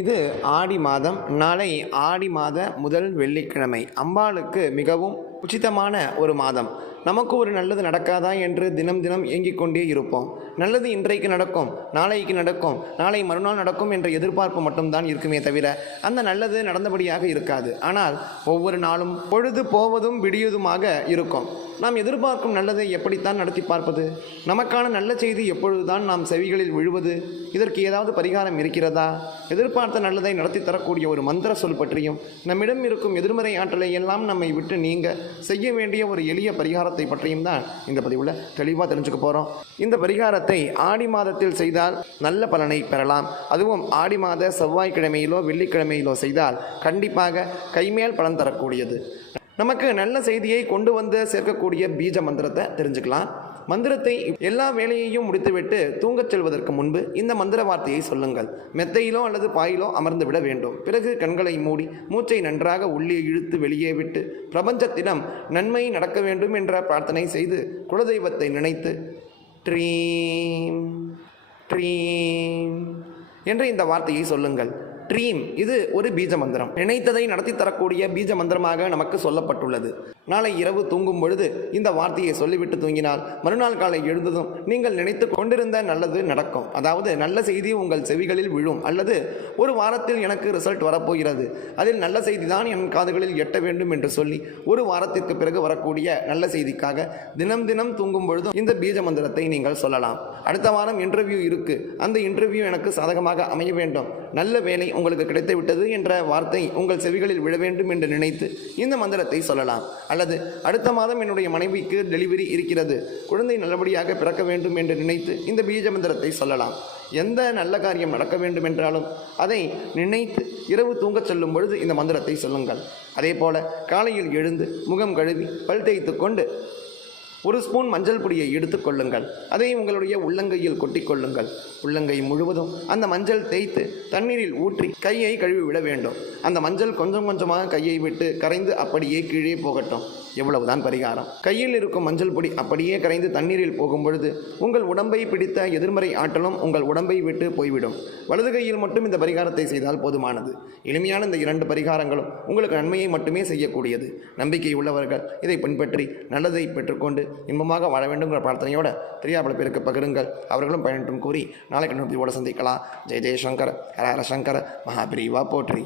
இது ஆடி மாதம். நாளை ஆடி மாத முதல் வெள்ளிக்கிழமை. அம்பாளுக்கு மிகவும் உச்சிதமான ஒரு மாதம். நமக்கு ஒரு நல்லது நடக்காதா என்று தினம் தினம் ஏங்கிக் கொண்டே இருப்போம். நல்லது இன்றைக்கு நடக்கும் நாளைக்கு நடக்கும் நாளை மறுநாள் நடக்கும் என்ற எதிர்பார்ப்பு மட்டும்தான் இருக்குமே தவிர அந்த நல்லது நடந்தபடியாக இருக்காது. ஆனால் ஒவ்வொரு நாளும் பொழுது போவதும் விடியதுமாக இருக்கும். நாம் எதிர்பார்க்கும் நல்லதை எப்படித்தான் நடத்தி பார்ப்பது? நமக்கான நல்ல செய்தி எப்பொழுதுதான் நாம் செவிகளில் விழுவது? இதற்கு ஏதாவது பரிகாரம் இருக்கிறதா? எதிர்பார்த்த நல்லதை நடத்தி தரக்கூடிய ஒரு மந்திர சொல் பற்றியும் நம்மிடம் இருக்கும் எதிர்மறை ஆற்றலை எல்லாம் நம்மை விட்டு நீங்க செய்ய வேண்டிய ஒரு எளிய பரிகாரத்தை பற்றியும் தான் இந்த பதிவில் தெளிவாக தெரிஞ்சுக்க போகிறோம் இந்த பரிகாரத்தை ஆடி மாதத்தில் செய்தால் நல்ல பலனை பெறலாம். அதுவும் ஆடி மாத செவ்வாய்க்கிழமையிலோ வெள்ளிக்கிழமையிலோ செய்தால் கண்டிப்பாக கைமேல் பலன் தரக்கூடியது. நமக்கு நல்ல செய்தியை கொண்டு வந்து சேர்க்கக்கூடிய பீஜ மந்திரத்தை தெரிஞ்சுக்கலாம். மந்திரத்தை எல்லா வேலையையும் முடித்துவிட்டு தூங்கச் செல்வதற்கு முன்பு இந்த மந்திர வார்த்தையை சொல்லுங்கள். மெத்தையிலோ அல்லது பாயிலோ அமர்ந்து விட வேண்டும். பிறகு கண்களை மூடி மூச்சை நன்றாக உள்ளே இழுத்து வெளியே விட்டு பிரபஞ்சத்திடம் நன்மை நடக்க வேண்டும் என்ற பிரார்த்தனை செய்து குலதெய்வத்தை நினைத்து ட்ரீம் ட்ரீம் என்ற இந்த வார்த்தையை சொல்லுங்கள். ட்ரீம் இது ஒரு பீஜ மந்திரம் நினைத்ததை நடத்தி தரக்கூடிய பீஜ மந்திரமாக நமக்கு சொல்லப்பட்டுள்ளது. நாளை இரவு தூங்கும் பொழுது இந்த வார்த்தையை சொல்லிவிட்டு தூங்கினால் மறுநாள் காலை எழுந்ததும் நீங்கள் நினைத்து கொண்டிருந்த நல்லது நடக்கும். அதாவது நல்ல செய்தி உங்கள் செவிகளில் விழும். அல்லது ஒரு வாரத்தில் எனக்கு ரிசல்ட் வரப்போகிறது. அதில் நல்ல செய்தி தான் என் காதுகளில் எட்ட வேண்டும் என்று சொல்லி ஒரு வாரத்திற்கு பிறகு வரக்கூடிய நல்ல செய்திக்காக தினம் தினம் தூங்கும் பொழுதும் இந்த பீஜ மந்திரத்தை நீங்கள் சொல்லலாம். அடுத்த வாரம் இன்டர்வியூ இருக்கு. அந்த இன்டர்வியூ எனக்கு சாதகமாக அமைய வேண்டும். நல்ல வேலை உங்களுக்கு கிடைத்து விட்டது என்ற வார்த்தை உங்கள் செவிகளில் விழ வேண்டும் என்று நினைத்து இந்த மந்திரத்தை சொல்லலாம். அல்லது அடுத்த மாதம் என்னுடைய மனைவிக்கு டெலிவரி இருக்கிறது. குழந்தை நல்லபடியாக பிறக்க வேண்டும் என்று நினைத்து இந்த பீஜ மந்திரத்தை சொல்லலாம். எந்த நல்ல காரியம் நடக்க வேண்டும் என்றாலும் அதை நினைத்து இரவு தூங்கச் செல்லும் பொழுது இந்த மந்திரத்தை சொல்லுங்கள். அதே போல காலையில் எழுந்து முகம் கழுவி பல் தேய்த்து கொண்டு ஒரு ஸ்பூன் மஞ்சள் பொடியை எடுத்துக்கொள்ளுங்கள் அதை உங்களுடைய உள்ளங்கையில் கொட்டிக்கொள்ளுங்கள் உள்ளங்கை முழுவதும் அந்த மஞ்சள் தேய்த்து தண்ணீரில் ஊற்றி கையை கழுவி விட வேண்டும். அந்த மஞ்சள் கொஞ்சம் கொஞ்சமாக கையை விட்டு கரைந்து அப்படியே கீழே போகட்டும். எவ்வளவுதான் பரிகாரம். கையில் இருக்கும் மஞ்சள் பொடி அப்படியே கரைந்து தண்ணீரில் போகும்பொழுது உங்கள் உடம்பை பிடித்த எதிர்மறை ஆற்றலும் உங்கள் உடம்பை விட்டு போய்விடும். வலது கையில் மட்டும் இந்த பரிகாரத்தை செய்தால் போதுமானது. எளிமையான இந்த இரண்டு பரிகாரங்களும் உங்களுக்கு நன்மையை மட்டுமே செய்யக்கூடியது. நம்பிக்கை உள்ளவர்கள் இதை பின்பற்றி நல்லதை பெற்றுக்கொண்டு இன்பமாக வாழ வேண்டுங்கிற பிரார்த்தனையோட தெரியாத பேருக்கு பகிருங்கள். அவர்களும் பயனற்றும் கூறி நாளைக்கு நோக்கியோட சந்திக்கலாம். ஜெய ஜெயசங்கர் ஹர ஹர சங்கர் மகாபிரிவா போற்றி.